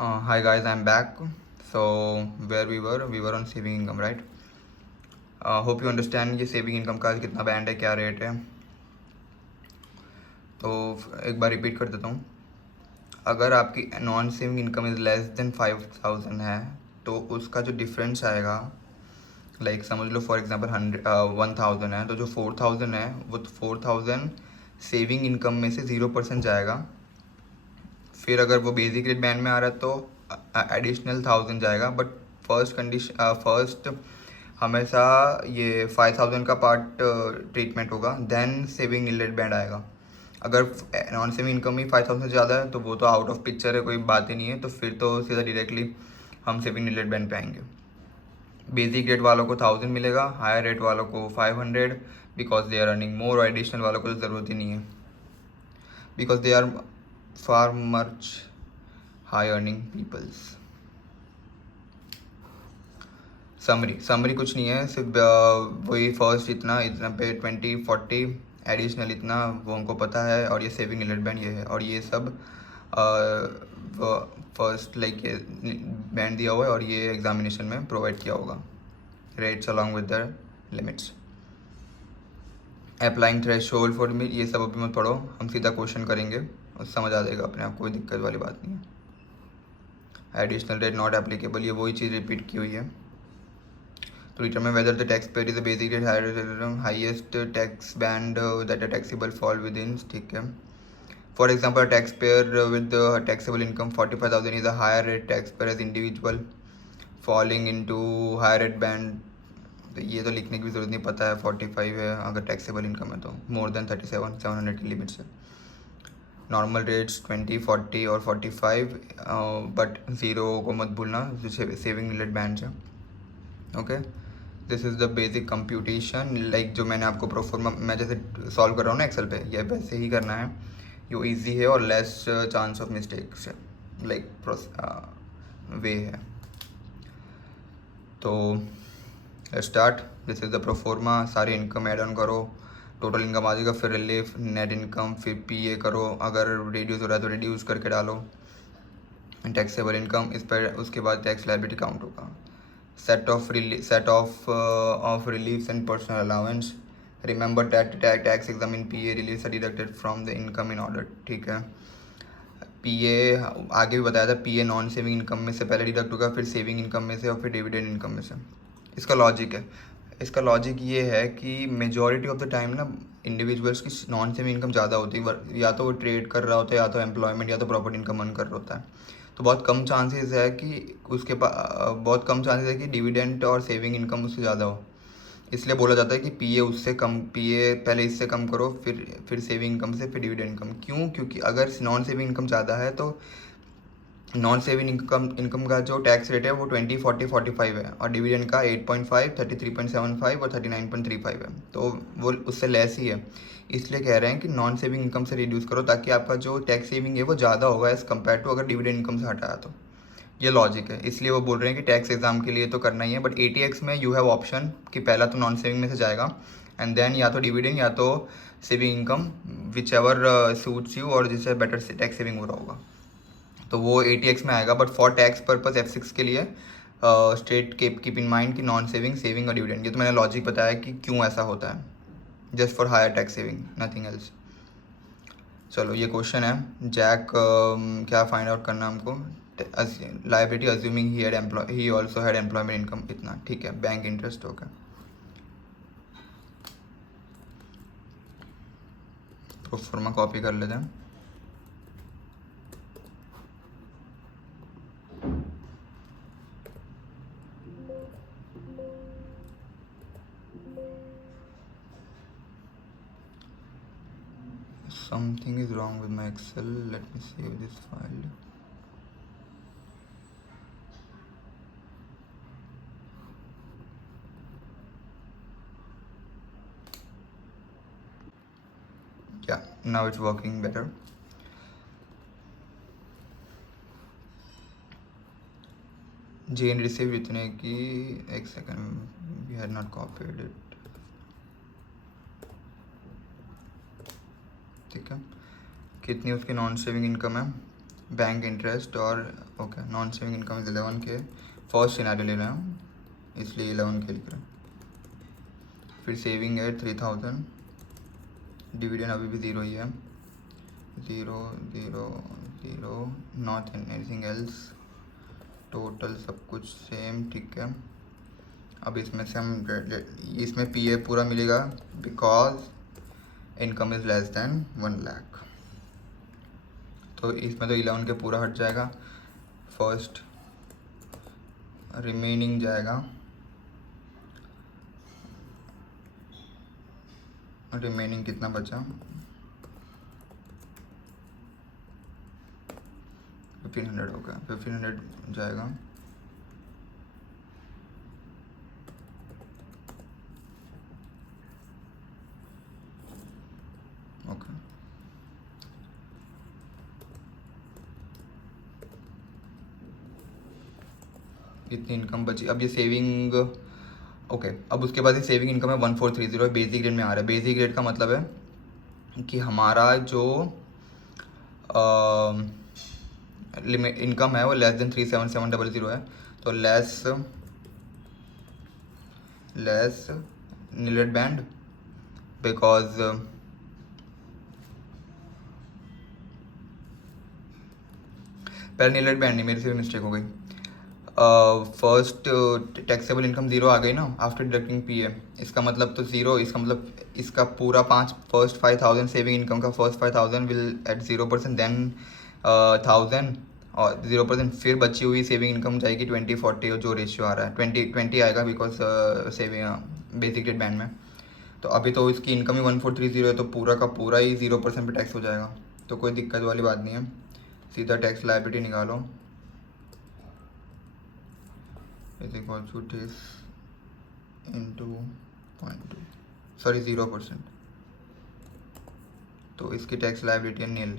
Hi guys, I'm back. So where we were on saving income, right? Hope you understand ये saving income का कितना band है, क्या rate है. तो एक बार रिपीट कर देता हूँ. अगर आपकी non saving income is less than 5,000 है तो उसका जो डिफरेंस आएगा, लाइक समझ लो फॉर एग्जांपल 1,000 है, तो जो 4,000 है वो 4,000 सेविंग इनकम में से 0% जाएगा. फिर अगर वो बेसिक रेट बैंड में आ रहा है तो एडिशनल 1,000 जाएगा. बट फर्स्ट हमेशा ये 5,000 का पार्ट ट्रीटमेंट होगा, देन सेविंग रेट बैंड आएगा. अगर नॉन सेविंग इनकम ही 5,000 से ज़्यादा है तो वो तो आउट ऑफ पिक्चर है, कोई बात ही नहीं है. तो फिर तो सीधा डायरेक्टली हम सेविंग रेट बैंड पे आएंगे. बेसिक रेट वालों को 1,000 मिलेगा, हायर रेट वालों को 500 because they are earning more. और एडिशनल वालों को तो ज़रूरत ही नहीं है because they are far much high earning peoples. Summary कुछ नहीं है, सिर्फ वही फर्स्ट इतना इतना पे 20-40 एडिशनल इतना वो हमको पता है. और ये सेविंग रिलेटेड बैंड ये है. और ये सब फर्स्ट लाइक ये बैंड दिया हुआ है और ये एग्जामिनेशन में प्रोवाइड किया होगा. Rates along with the limits. Applying threshold for me, ये सब अभी मत पढ़ो, हम सीधा क्वेश्चन करेंगे और समझ आ जाएगा अपने आप, कोई दिक्कत वाली बात नहीं है. एडिशनल रेट नॉट एप्लीकेबल, ये वही चीज़ रिपीट की हुई है. To determine whether the taxpayer is a basic rate highest tax band that a taxable fall within, ठीक है. For example, a taxpayer with taxable income 45,000 is a higher rate taxpayer as individual falling into higher rate band. तो ये तो लिखने की भी जरूरत नहीं, पता है 45 है अगर टैक्सेबल इनकम है तो मोर देन 37,700 की लिमिट से. नॉर्मल रेट्स 20, 40 और 45, बट ज़ीरो को मत भूलना जो सेविंग रिलेटेड बैंड है. Okay, this is the basic computation. Like जो मैंने आपको प्रोफॉर्मा मैं जैसे सॉल्व कर रहा हूँ ना एक्सेल पे, ये वैसे ही करना है. ये ईजी है और लेस चांस ऑफ मिस्टेक्स है, लाइक वे है. तो start. This is the proforma. सारी इनकम ऐड ऑन करो, टोटल इनकम आ जाएगा. फिर रिलीफ, नेट इनकम, फिर पीए करो. अगर रिड्यूस हो रहा है तो रिड्यूस करके डालो टैक्सेबल इनकम इस पर. उसके बाद टैक्स लायबिलिटी काउंट होगा. set of reliefs and personal allowance. Remember that tax exam in PA reliefs are deducted from the income in order. ठीक है. PA आगे भी बताया था, PA नॉन सेविंग इनकम में से पहले डिडक्ट होगा, फिर सेविंग इनकम में से और फिर डिविडेंड इनकम में से. इसका लॉजिक है. इसका लॉजिक ये है कि मेजॉरिटी ऑफ द टाइम ना इंडिविजुअल्स की नॉन सेविंग इनकम ज़्यादा होती है. या तो वो ट्रेड कर रहा होता है, या तो एम्प्लॉयमेंट, या तो प्रॉपर्टी इनकम अर्न कर रहा होता है. तो बहुत कम चांसेस है कि उसके पास बहुत कम चांसेस है कि डिविडेंड और सेविंग इनकम उससे ज़्यादा हो. इसलिए बोला जाता है कि पीए उससे कम, पीए पहले इससे कम करो, फिर सेविंग इनकम से, फिर डिविडेंड इनकम. क्यों? क्योंकि अगर नॉन सेविंग इनकम ज़्यादा है तो नॉन सेविंग इनकम का जो टैक्स रेट है वो 20, 40, 45 है, और डिविडेंड का 8.5, 33.75 और 39.35 है. तो वो उससे लेस ही है. इसलिए कह रहे हैं कि नॉन सेविंग इनकम से रिड्यूस करो ताकि आपका जो टैक्स सेविंग है वो ज़्यादा होगा एज़ कम्पेयर टू अगर डिविडेंड इनकम से हटाया तो. ये लॉजिक है. इसलिए वो बोल रहे हैं कि टैक्स एग्जाम के लिए तो करना ही है. बट ATX में यू हैव ऑप्शन कि पहला तो नॉन सेविंग में से जाएगा एंड देन या तो डिविडेंड या तो saving income, which ever suits you, और जिससे बेटर टैक्स सेविंग हो रहा होगा तो वो ATX में आएगा. But for tax purpose F6 के लिए स्ट्रेट कीप इन माइंड कि नॉन सेविंग, सेविंग और डिविडेंड. ये तो मैंने लॉजिक बताया कि क्यों ऐसा होता है, just for higher tax saving, nothing else. चलो ये क्वेश्चन है. जैक क्या फाइंड आउट करना हमको? Liability assuming he also had employment income, इतना ठीक है. बैंक इंटरेस्ट हो गया. प्रोफॉर्मा कॉपी कर लेते हैं. Something is wrong with my Excel. Let me save this file. Yeah, now it's working better. JN receive इतने की, एक second, we had not copied it. ठीक है. कितनी उसकी नॉन सेविंग इनकम है? बैंक इंटरेस्ट और okay non saving income is 11K। First scenario ले रहे हैं हम, इसलिए 11K लिख रहे हैं। फिर सेविंग है 3000, डिविडेंड अभी भी 0 ही है, 0 0 0, नॉट एनीथिंग एल्स, टोटल सब कुछ सेम, ठीक है। अब इसमें से हम इसमें पी ए पूरा मिलेगा because income is less than 1 lakh, तो इसमें तो 11 के पूरा हट जाएगा। फर्स्ट रिमेनिंग जाएगा, रिमेनिंग कितना बचा, 1500 हो गया, 1500 जाएगा। ओके इतनी इनकम बची। अब ये सेविंग ओके अब उसके बाद ये सेविंग इनकम है 1430 बेसिक रेट में आ रहा है। बेसिक रेट का मतलब है कि हमारा जो लिमिट इनकम है वो लेस देन 37700 है, तो लेस नीलेट बैंड बिकॉज पहले नीलेट बैंड नहीं, मेरे से मिस्टेक हो गई। फर्स्ट टैक्सेबल इनकम 0 आ गई ना आफ्टर डिडक्टिंग पी ए, इसका मतलब तो 0, इसका मतलब इसका पूरा फर्स्ट 5000 सेविंग इनकम का फर्स्ट 5000 विल एट 0%, देन 1000 और 0%, फिर बची हुई सेविंग इनकम जाएगी 20-40 जो रेशियो आ रहा है 20-20 आएगा because saving basic rate band में। तो अभी तो इसकी इनकम ही 1430 है, तो पूरा का पूरा ही 0% पे टैक्स हो जाएगा, तो कोई दिक्कत वाली बात नहीं है। सीधा टैक्स लायबिलिटी निकालो is equal to this into 0.2 sorry 0%, तो इसकी टैक्स लायबिलिटी है nil,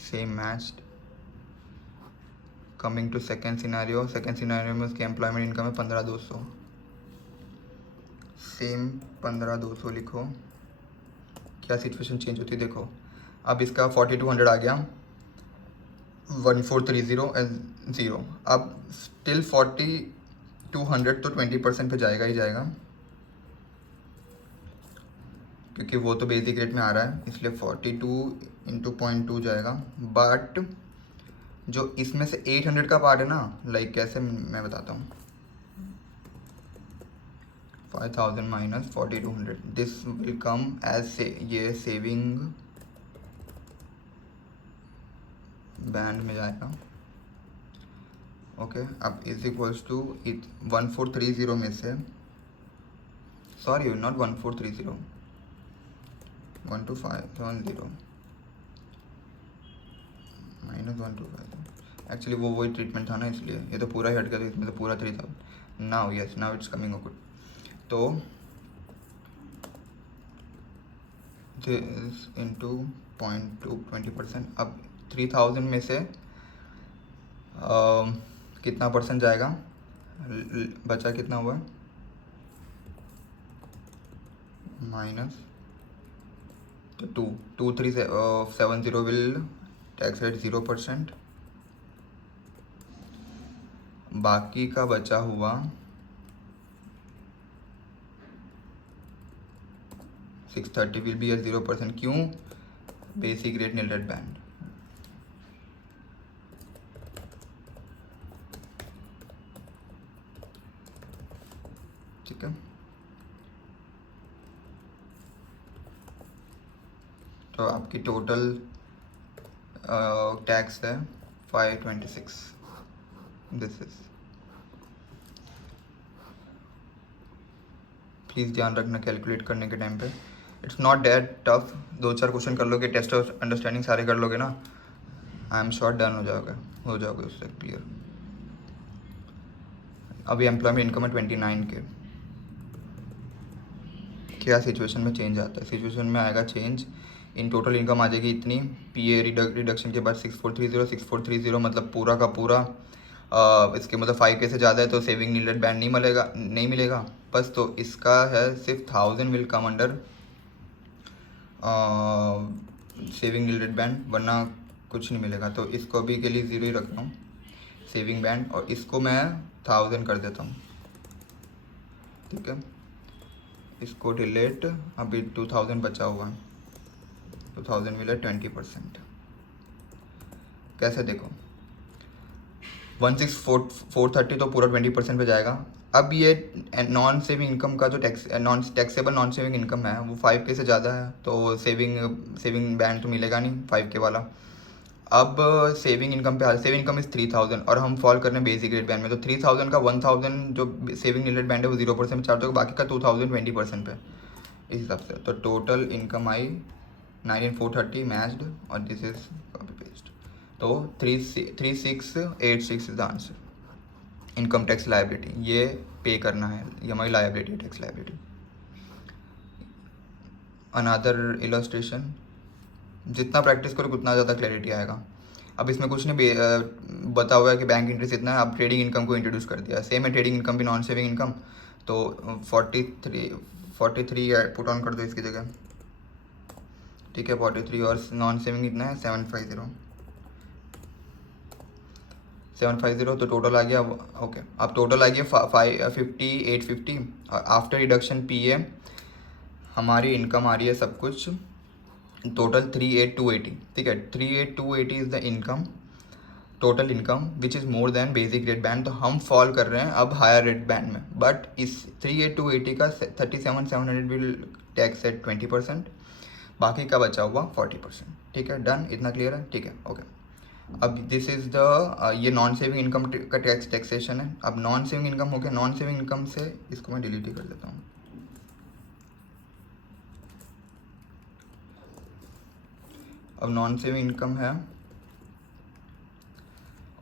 same matched. Coming to second scenario में उसकी एम्प्लॉयमेंट इनकम है 15200, सेम 15200 लिखो। क्या सिचुएशन चेंज होती है देखो, अब इसका 4200 आ गया, 1430 एंड 0, अब स्टिल 4200 तो 20% पे जाएगा ही जाएगा, क्योंकि वो तो बेसिक रेट में आ रहा है, इसलिए 42 इंटू 0.2 जाएगा। बट जो इसमें से 800 का पार्ट है ना, लाइक कैसे मैं बताता हूँ, 5000 minus 4200, this will come as ये सेविंग बैंड में जाएगा। ओके अब इज इक्वल्स टू 1430 में से, सॉरी नॉट 1430, 12570 माइनस 125, एक्चुअली वो वही ट्रीटमेंट था ना, इसलिए ये तो पूरा ही हट गया, तो इसमें तो पूरा 3000। Now yes now it's coming good, तो दिस इंटू 0.2 20%। अब 3000 में से कितना परसेंट जाएगा, बचा कितना हुआ, माइनस तो 2370 विल टैक्स रेट 0%, बाकी का बचा हुआ 630 विल बी एट 0%। क्यों, basic rate nil rate band. ठीक है, तो आपकी टोटल टैक्स है 526। दिस इज, प्लीज़ ध्यान रखना कैलकुलेट करने के टाइम पे, it's not that tough, 2-4 question कर लोगे, टेस्ट ऑफ अंडरस्टैंडिंग सारे कर लोगे ना, आई एम श्योर डन हो जाओगे उससे क्लियर। अभी एम्प्लॉयमेंट इनकम है 29K। क्या सिचुएशन में चेंज आता है, सिचुएशन में आएगा चेंज, इन टोटल इनकम आ जाएगी इतनी, पी ए रिडक्शन के बाद 6430 मतलब पूरा का पूरा इसके मतलब 5K से ज़्यादा है तो सेविंग नीडेड बैंड नहीं मिलेगा बस, तो इसका है सिर्फ 1000 will come under saving related band, वरना कुछ नहीं मिलेगा। तो इसको अभी के लिए 0 ही रख रहा हूँ सेविंग बैंड, और इसको मैं 1000 कर देता हूँ, ठीक है। इसको डिलीट, अभी 2000 बचा हुआ है, 2000 मिला 20%। कैसे देखो, 16430 तो पूरा 20% पे जाएगा। अब ये नॉन सेविंग इनकम का जो टैक्सेबल नॉन सेविंग इनकम है वो 5K से ज़्यादा है, तो सेविंग बैंड तो मिलेगा नहीं 5K वाला। अब सेविंग इनकम पे आ, सेविंग इनकम इज़ 3000 और हम फॉल कर रहे हैं बेसिक रेट बैंड में, तो 3000 का 1000 जो सेविंग रिलेटेड बैंड है वो 0% चार्ज होगा, बाकी का 2000 20% पे इस हिसाब से। तो टोटल इनकम आई 19430 मैच्ड, और दिस इज कॉपी पेस्ट। तो 3686 is the answer. Income tax liability ये पे करना है, ये हमारी लायबिलिटी है, टैक्स लायबिलिटी। अनदर इलस्ट्रेशन, जितना प्रैक्टिस करो उतना ज़्यादा क्लैरिटी आएगा। अब इसमें कुछ नहीं बता हुआ है कि बैंक इंटरेस्ट इतना है, अब ट्रेडिंग इनकम को इंट्रोड्यूस कर दिया। सेम है ट्रेडिंग इनकम भी, नॉन सेविंग इनकम। तो 43 पुट ऑन कर दो इसकी जगह, ठीक है। 43 और नॉन सेविंग इतना है 750 तो टोटल आ गया। ओके, अब टोटल आ गया 5850 और आफ्टर रिडक्शन PA हमारी इनकम आ रही है सब कुछ टोटल 38280, ठीक है। 38280 is the income, total income which is more than basic rate band. तो हम फॉल कर रहे हैं अब हायर रेट बैंड में, बट इस 38280 का 37700 विल टैक्स एट 20%, बाकी का बचा हुआ 40%, ठीक है। डन, इतना क्लियर है, ठीक है, ओके। अब दिस इज़ द ये नॉन सेविंग इनकम का टैक्सेशन है। अब नॉन सेविंग इनकम हो गया, नॉन सेविंग इनकम से इसको मैं डिलीट ही कर देता हूँ। अब नॉन सेविंग इनकम है,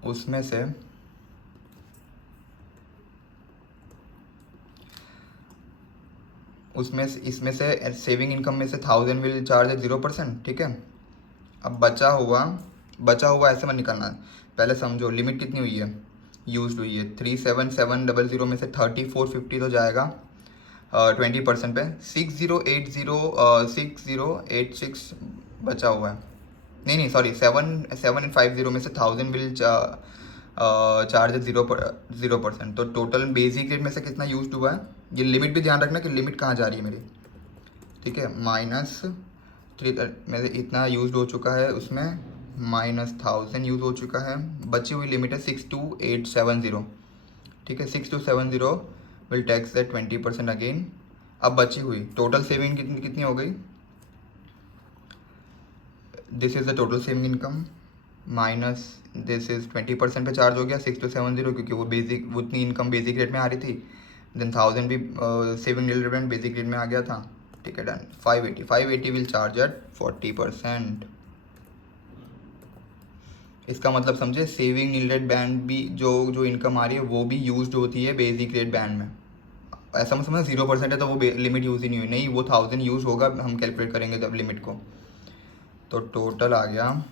उसमें से इसमें से सेविंग इनकम में से 1000 विल चार्ज है 0%, ठीक है। अब बचा हुआ ऐसे मत निकालना, पहले समझो लिमिट कितनी हुई है, यूज हुई है 37700 में से 3450 तो जाएगा 20% पे। 6086 बचा हुआ है, नहीं सॉरी 750 में से 1000 विल चार्ज है 0%। तो टोटल बेसिक रेट में से कितना यूज हुआ है, ये लिमिट भी ध्यान रखना कि लिमिट कहाँ जा रही है मेरी, ठीक है। -3 में से इतना यूज हो चुका है, उसमें -1000 यूज हो चुका है, बची हुई लिमिट है 62870, ठीक है। 6270 विल टैक्स दैट 20% अगेन। अब बची हुई टोटल सेविंग कितनी हो गई, this is the total saving income minus this is 20% पे चार्ज हो गया 6270, क्योंकि वो बेसिक उतनी इनकम बेसिक रेट में आ रही थी। देन 1000 भी सेविंग रिलेटेड बेसिक रेट में आ गया था, ठीक है। डन। 580 will charge at 40%। इसका मतलब समझे, सेविंग रिलेटेड बैंड भी जो इनकम आ रही है वो भी यूज होती है बेसिक रेट बैंड में। ऐसा मत समझना 0% है तो वो लिमिट यूज़ ही नहीं हुई, नहीं, वो 1000 यूज़ होगा, हम कैलकुलेट करेंगे तब लिमिट को। तो टोटल आ गया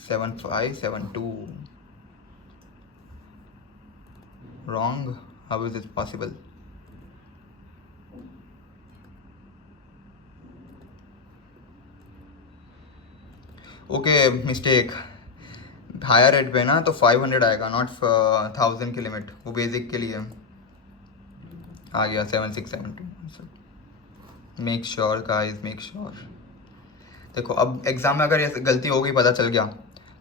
7572। Wrong? How is it possible? Okay, mistake. Higher rate पे ना तो 500 आएगा, नॉट 1000 की लिमिट, वो बेसिक के लिए आ गया 7672। Make sure guys, make sure. देखो अब एग्ज़ाम में अगर ऐसे गलती हो गई, पता चल गया,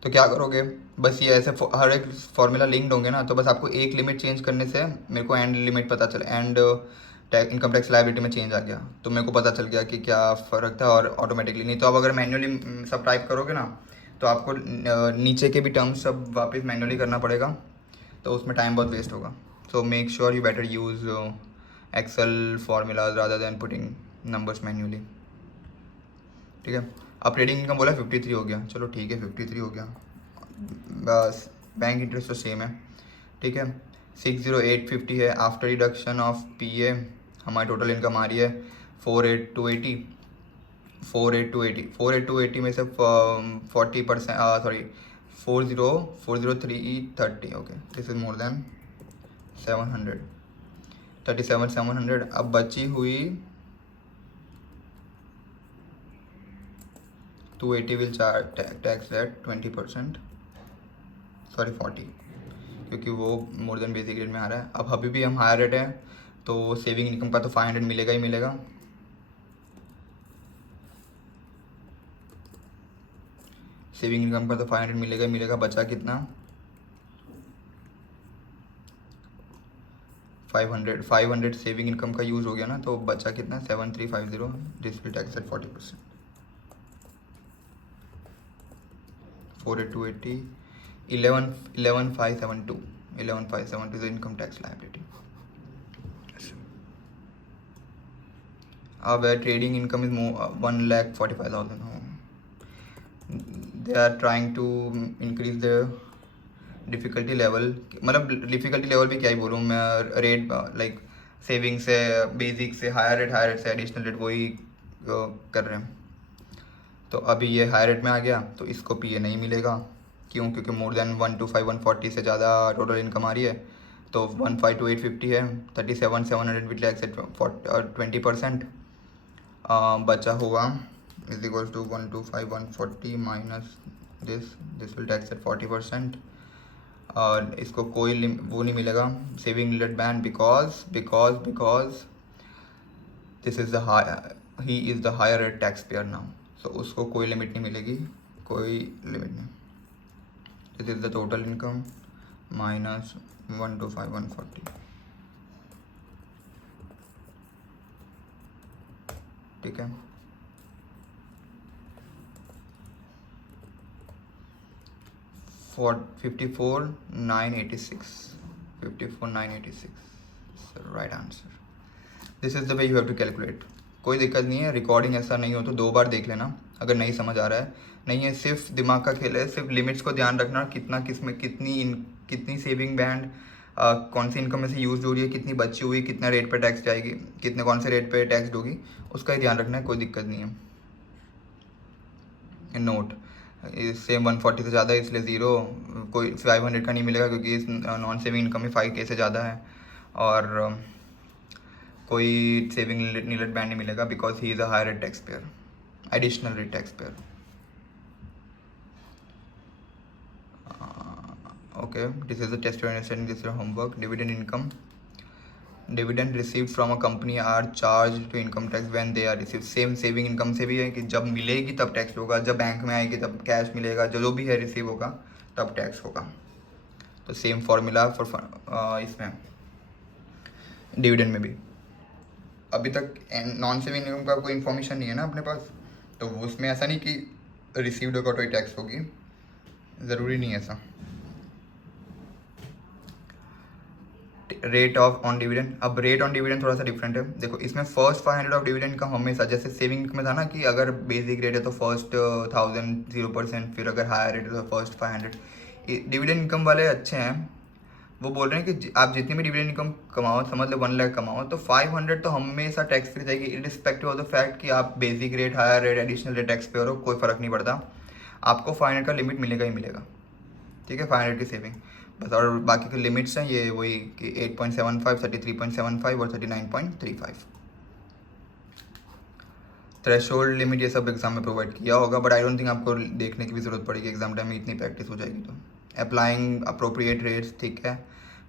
तो क्या करोगे, बस ये ऐसे हर एक फॉर्मूला लिंक्ड होंगे ना, तो बस आपको एक लिमिट चेंज करने से मेरे को एंड लिमिट पता चला, एंड इनकम टैक्स लायबिलिटी में चेंज आ गया, तो मेरे को पता चल गया कि क्या फ़र्क था, और ऑटोमेटिकली। नहीं तो अब अगर मैन्युअली सब टाइप करोगे ना, तो आपको नीचे के भी टर्म्स सब वापस मैन्युअली करना पड़ेगा, तो उसमें टाइम बहुत वेस्ट होगा। So make sure you better use Excel formulas rather than putting numbers manually, ठीक है। अब ट्रेडिंग इनकम बोला 53 हो गया, चलो ठीक है 53 हो गया, बस बैंक इंटरेस्ट तो सेम है, ठीक है। 60850 है, आफ्टर रिडक्शन ऑफ PA हमारी टोटल इनकम आ रही है 48280 में से 40%, sorry 40330, okay, this is more than 700, 37700। अब बची हुई 280 will charge tax at 20%, sorry 40, क्योंकि वो मोर देन बेसिक रेट में आ रहा है। अब अभी भी हम हायर रेट है तो सेविंग इनकम का तो 500 मिलेगा ही मिलेगा। सेविंग इनकम का तो 500 मिलेगा ही मिलेगा। बचा कितना? 500 सेविंग इनकम का यूज़ हो गया ना, तो बचा कितना? 7350। This will tax at 40%। 48280 11572 is income tax liability. अब trading income is 1,45,000। They are trying to increase the difficulty level, मतलब डिफ़िकल्टी लेवल भी क्या ही बोलूँ मैं, रेट लाइक सेविंग से, बेसिक से, हायर रेट से एडिशनल रेट वही कर रहे हैं। तो अभी ये हाई रेट में आ गया तो इसको पीए नहीं मिलेगा। क्यों? क्योंकि मोर देन 125 140 से ज़्यादा टोटल इनकम आ रही है। तो 152,850 है, 37,700 विद टैक्स एट 20%। बचा हुआ is equals to 125 140 minus this will tax at 40%। और इसको कोई वो नहीं मिलेगा saving limit band, because this is the he is the higher rate tax payer now. So उसको कोई लिमिट नहीं मिलेगी, कोई लिमिट नहीं। This is the total income minus 125 140। ठीक है, for 54,986 right answer. This is the way you have to calculate. कोई दिक्कत नहीं है, रिकॉर्डिंग ऐसा नहीं हो तो 2 बार देख लेना अगर नहीं समझ आ रहा है। नहीं है, सिर्फ दिमाग का खेल है, सिर्फ लिमिट्स को ध्यान रखना, कितना किस में कितनी सेविंग बैंड कौन सी इनकम में से यूज हो रही है, कितनी बची हुई, कितना रेट पे टैक्स जाएगी, कितने कौन से रेट पे टैक्स होगी, उसका ही ध्यान रखना है, कोई दिक्कत नहीं है। नोट सेम 140 से ज़्यादा है इसलिए ज़ीरो, कोई 500 का नहीं मिलेगा क्योंकि इस नॉन सेविंग इनकम में 5K से ज़्यादा है। और कोई सेविंग नीलेट बैंड नहीं मिलेगा because he is a higher rate tax payer, additional rate tax payer. Okay, this is the test your understanding, this is your homework. Dividend income, dividend received from a company are charge to income tax when they are receive. Same saving income से भी है कि जब मिलेगी तब tax होगा, जब bank में आएगी तब कैश मिलेगा, जो भी है रिसीव होगा तब टैक्स होगा। तो सेम फॉर्मूला फॉर इसमें डिविडेंड में भी। अभी तक नॉन सेविंग इनकम का कोई इन्फॉर्मेशन नहीं है ना अपने पास, तो उसमें ऐसा नहीं कि रिसीव्ड होगा तो ही टैक्स होगी, ज़रूरी नहीं है ऐसा। रेट ऑफ ऑन डिविडेंड, अब रेट ऑन डिविडेंड थोड़ा सा डिफरेंट है। देखो इसमें फर्स्ट 500 ऑफ डिविडेंड का हमेशा, जैसे सेविंग में था ना कि अगर बेसिक रेट है तो फर्स्ट 1000 0%, फिर अगर हायर रेट है तो फर्स्ट 500। डिविडेंड इनकम वाले अच्छे हैं, वो बोल रहे हैं कि आप जितनी भी डिविडेंड इनकम कमाओ, समझ लो 1 लाख कमाओ, तो 500 तो हमेशा टैक्स फ्री रहेगी, इरिस्पेक्टिव ऑफ द फैक्ट कि आप basic rate, higher rate, additional rate tax pay हो, कोई फ़र्क नहीं पड़ता, आपको 500 का लिमिट मिलेगा ही मिलेगा। ठीक है, 500 की सेविंग बस। और बाकी के लिमिट्स हैं ये वही कि 8.75, 33.75 और 39.35। थ्रेशोल्ड लिमिट ये सब एग्जाम में प्रोवाइड किया होगा, बट आई डोंट थिंक आपको देखने की भी ज़रूरत पड़ेगी, एग्जाम टाइम में इतनी प्रैक्टिस हो जाएगी। तो अप्लाइंग अप्रोप्रिएट रेट्स, ठीक है,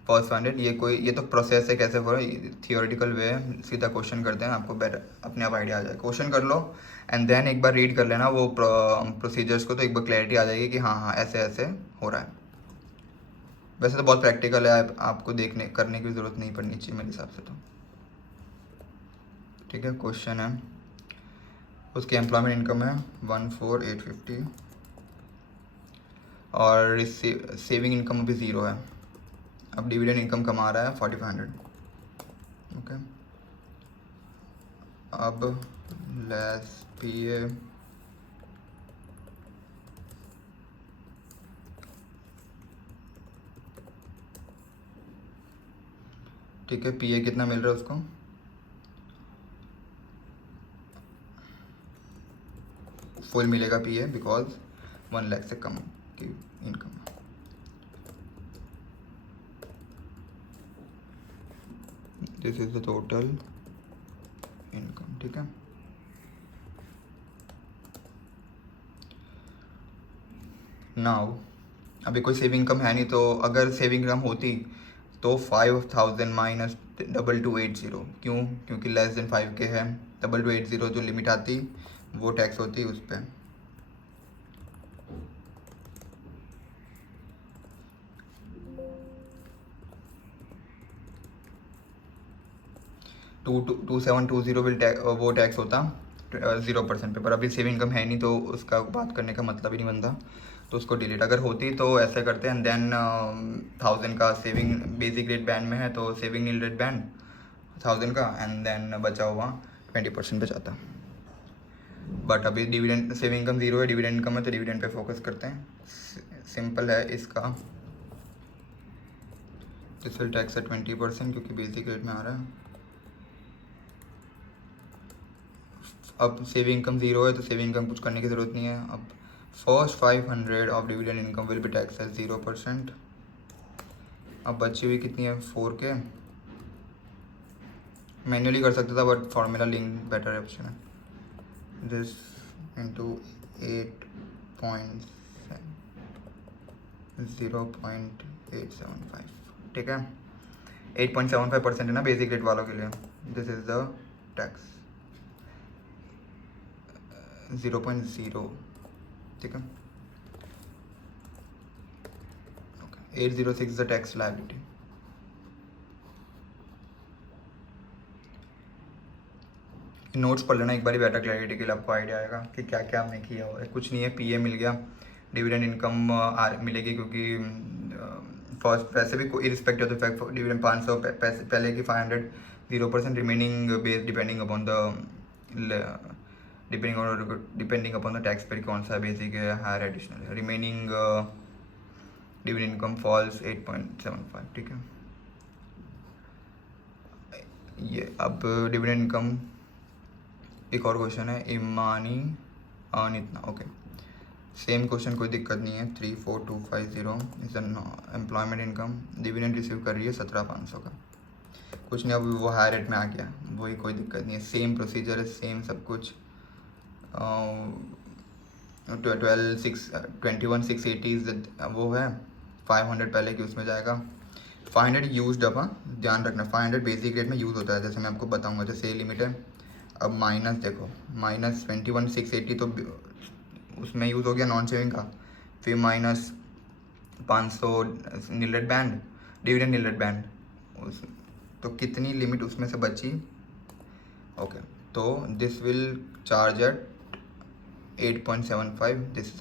फर्स्ट 100, ये तो प्रोसेस है, कैसे हो रहा है, थियोरेटिकल वे है, सीधा क्वेश्चन करते हैं, आपको बेटर अपने आप आइडिया आ जाए। क्वेश्चन कर लो एंड देन एक बार रीड कर लेना वो प्रोसीजर्स को, तो एक बार क्लैरिटी आ जाएगी कि हाँ हाँ ऐसे ऐसे हो रहा है। वैसे तो बहुत प्रैक्टिकल है, आपको देखने करने की ज़रूरत नहीं पड़नी चाहिए मेरे हिसाब से तो। ठीक है, क्वेश्चन है, उसकी एम्प्लॉयमेंट इनकम है 14,850 और सेविंग इनकम अभी 0 है। अब डिविडेंड इनकम कमा रहा है 4,500। ओके, अब लेस पीए, ठीक है, पीए कितना मिल रहा है उसको, फुल मिलेगा पीए बिकॉज 1 लाख से कम की income. This is the total income. ठीक है, नाउ अभी कोई सेविंग इनकम है नहीं, तो अगर सेविंग इनकम होती तो 5000 माइनस 2280, क्यों? क्योंकि लेस देन 5K है। 2280 जो लिमिट आती वो टैक्स होती उस पर। टू 2720 वो टैक्स होता 0% पे, पर अभी सेविंग इनकम है नहीं तो उसका बात करने का मतलब ही नहीं बनता, तो उसको डिलीट। अगर होती तो ऐसे करते हैं, देन 1000 का सेविंग बेसिक रेट बैंड में है तो सेविंग नील रेट बैंड 1000 का, एंड देन बचा हुआ 20% बचाता। बट अभी डिविडेंड सेविंग इनकम 0 है, डिविडेंड इनकम है, तो डिविडेंड पे फोकस करते हैं। सिंपल है इसका। दिस विल टैक्स है 20% क्योंकि बेसिक रेट में आ रहा है। अब सेविंग इनकम 0 है तो सेविंग इनकम कुछ करने की ज़रूरत नहीं है। अब first 500 of dividend income will be tax as 0%। अब बची हुई कितनी है? 4K। मैन्युअली कर सकता था but formula link better option है। दिस इंटू 0.875, ठीक है। 8.75% है ना बेसिक रेट वालों के लिए। दिस इज द टैक्स 0.0, ठीक है। 806 द टैक्स लायबिलिटी। नोट्स पढ़ लेना एक बार बेटर क्लैरिटी के लिए, आपको आइडिया आएगा कि क्या क्या हमने किया हुआ है। कुछ नहीं है, पीए मिल गया, डिविडेंड इनकम मिलेगी क्योंकि फर्स्ट वैसे भी कोई respect of the fact dividend 500 पैसे पहले की 500 0% remaining base depending upon the tax paid कौन सा बेसिक है, higher additional. Remaining dividend income falls 8.75, ठीक है। ये अब डिविडेंड इनकम एक और क्वेश्चन है, ईमानी अर्न इतना, ओके। सेम क्वेश्चन, कोई दिक्कत नहीं है। 34250 is employment income, dividend receive कर रही है 17500 का। कुछ नहीं, अब वो हाई रेट में आ गया, वही कोई दिक्कत नहीं है। सेम प्रोसीजर है, सेम सब कुछ। 21,680 वो है, 500 पहले की उसमें जाएगा। 500 यूज अप, ध्यान रखना 500 बेसिक रेट में यूज़ होता है, जैसे मैं आपको बताऊंगा, जैसे लिमिट है। अब माइनस देखो, माइनस 21,680 तो उसमें यूज़ हो गया नॉन सेविंग का। फिर माइनस 500 नीलेट बैंड, डिविडेंड नीलेट बैंड, उस तो कितनी लिमिट उसमें से बची? ओके, तो this will charge at 8.75, this